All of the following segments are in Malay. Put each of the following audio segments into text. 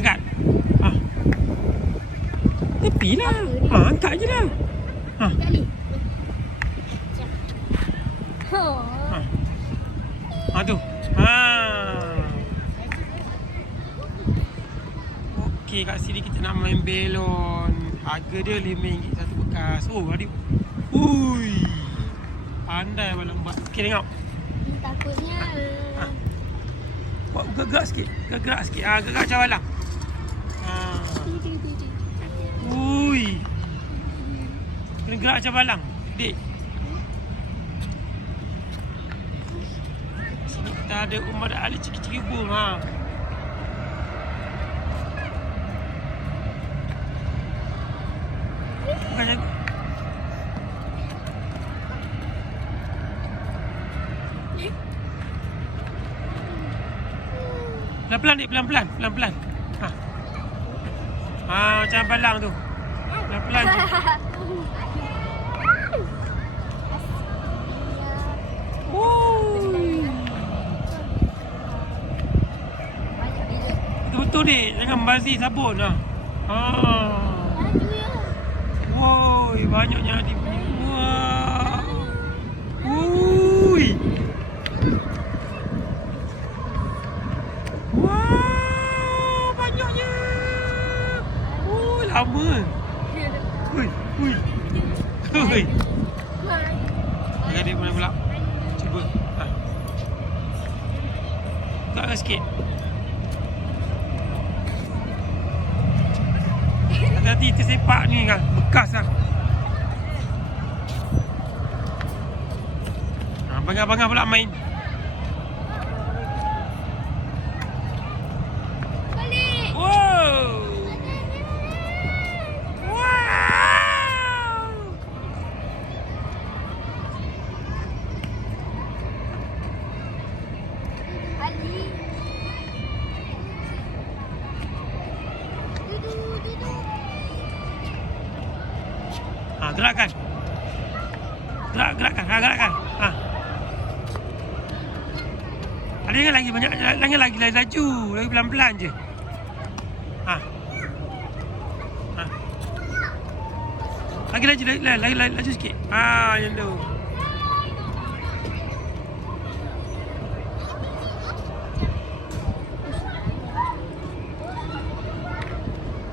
angkat. Tepilah. Angkat je lah. Sekali. Tu. Okey, kat sini kita nak main belon. Harga dia RM5 satu bekas. Oh, adik. Ui. Pandai balon buat. Okey, tengok. Takutnya. Buat gerak sikit. Gerak sikit. Gerak macam balang. Ui. Kena gerak macam balang. Dik. Sini kita ada rumah dah ahli ciki-ciki bung. Bukan jaga. Pelan-pelan dik, pelan-pelan. Pelan-pelan. Macam balang tu. Pelan-pelan je. Betul-betul dik, jangan bazir sabun. Woi, banyaknya adik punya. Wah. Ui. Wah, banyaknya. Lama. Ui. Adik boleh pula. Cuba. Gerak sikit. Hati-hati tersepak ni kan. Bekas lah. Abang-abang pula main. Balik. Wow. Ali. Gerakkan. Gerakkan. Ada yang lagi banyak, jangan lagi laju, lagi pelan-pelan je. Lagi laju sikit. Yang tu.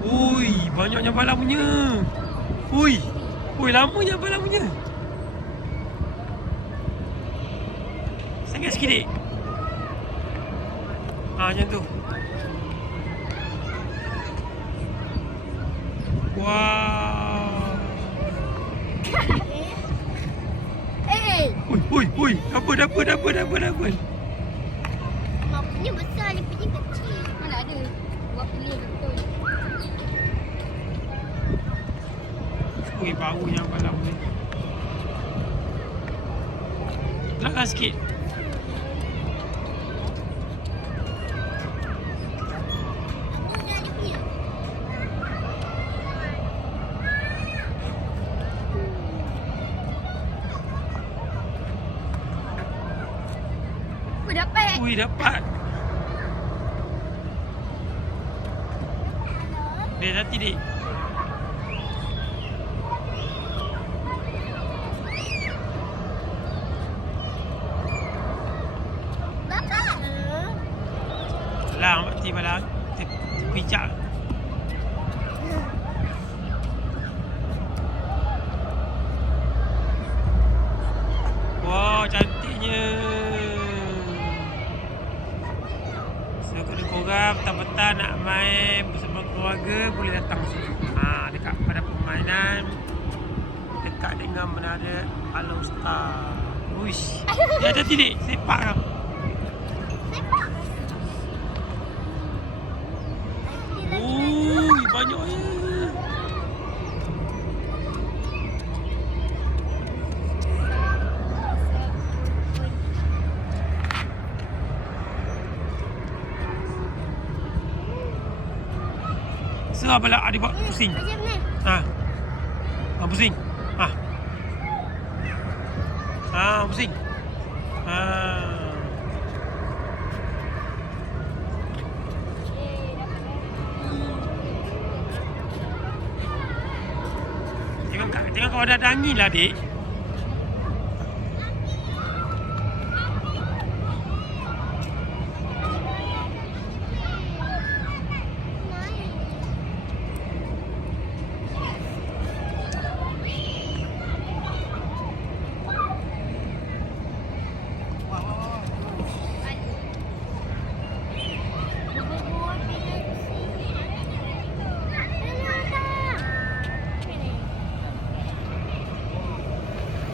Ui, banyaknya balang punya. Ui, lamanya balang punya. Sangat sikit dik. Macam tu. Wow. Ui. Apa? Mak punya besar, dia punya kecil. Mana ada? Buat pilih betul. Ui, baunya balang ni. Gerakkan sikit. Dapat. Ui, dapat. Dia nanti dik. Dapat. Balang, mati balang. Terpijak. Wow, cantiknya. Korang petang-petang nak main bersama keluarga boleh datang sini. Dekat pada permainan dekat dengan menara All-Star. Uish. Dia ada tidik sepak kau. Ui, banyaknya. Serah pula adik buat pusing. Pusing. Pusing. bawah dah ada angin lah, adik.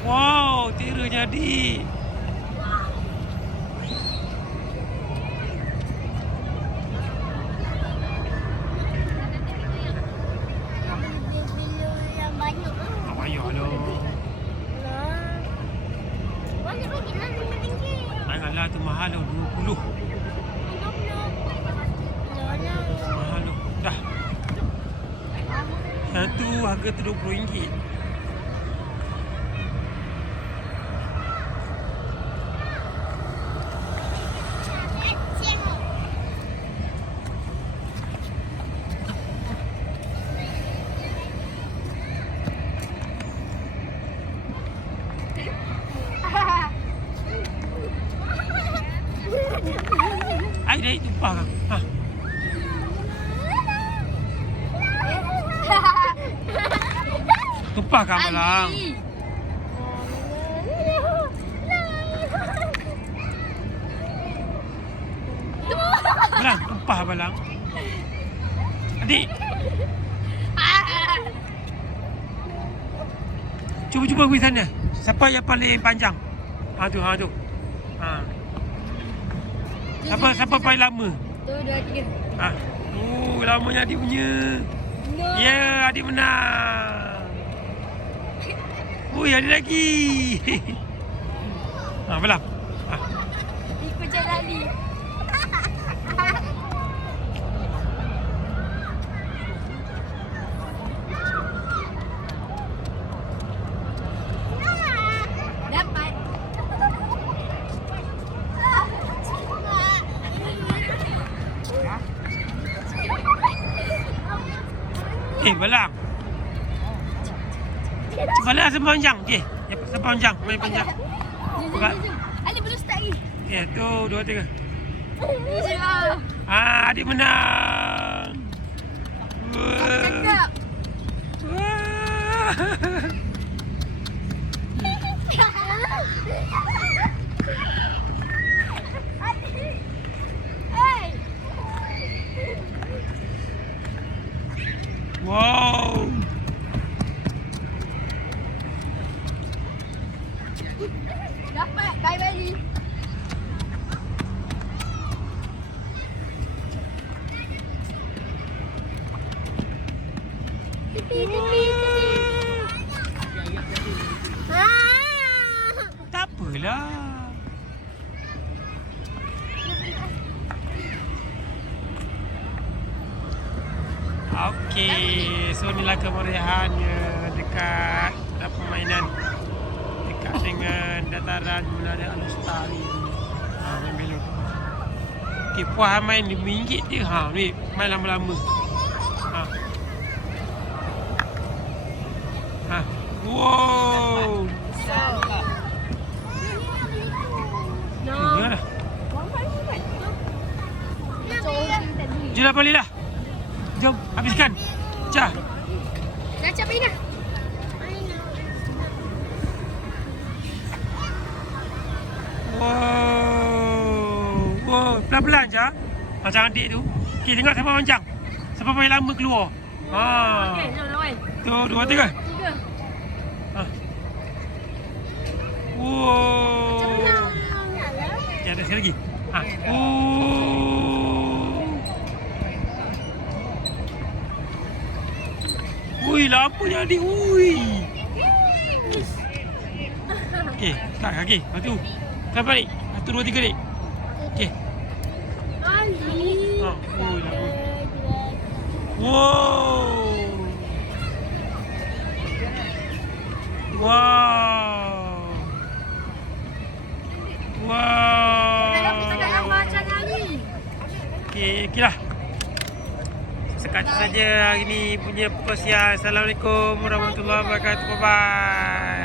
Wow, tera jadi. Yang banyak lah. Tak payah lah. Banyak lagi lah RM5. Janganlah tu mahal lah, 20. Mahal lah. Dah. Satu harga tu RM20. Air dah tumpah kan? Ha. Tumpah kan malang? Malang, tumpah malang. Adik, cuba pergi sana. Siapa yang paling panjang? Ha tu. Ha. Siapa paling lama? Tu, 2, 3. Ha. Oh, lamanya adik punya. Ya, adik menang. Ui, ada lagi. Ha, malam. Ha. Ikut jalan ni. Dapat. Balang. Balang sepanjang. Okey. Sepanjang, main panjang. Ali belum start lagi. Okey, tu 2 3. Jom. Ah, adik menang. Cakap. Wah. Hey. Wow. Dapat kain bali. Tepi. Tak apalah. Okey, so inilah kemeriahannya dekat permainan dekat dengan dataran Menara Alustari. Ha, main belon. Okey, puas main RM5 je. Ha, ni main lama-lama. Ha. Ha. Wow. Ya lah. Jom balik lah. Jom, habiskan. Cah. Dah capai dah. Wow. Pelan-pelan je. Macam adik tu. Okey, tengok siapa panjang. Siapa paling lama keluar. Ha. Okey, jom lawan. Tu, 2 3. 3. Ha. Wow. Okey, ada sekali lagi. Ha. Ui, lampunya adik. Ui. Okey, kat kaki. Lepas tu. Kan balik. 1 2 3 dik. Okey. Ali. Ha. Ui, lampu. Wow. Wow. Wow. Dalam macam Ali. Okey lah. Sekat saja hari ni punya perkongsian. Assalamualaikum warahmatullahi wabarakatuh. Bye-bye.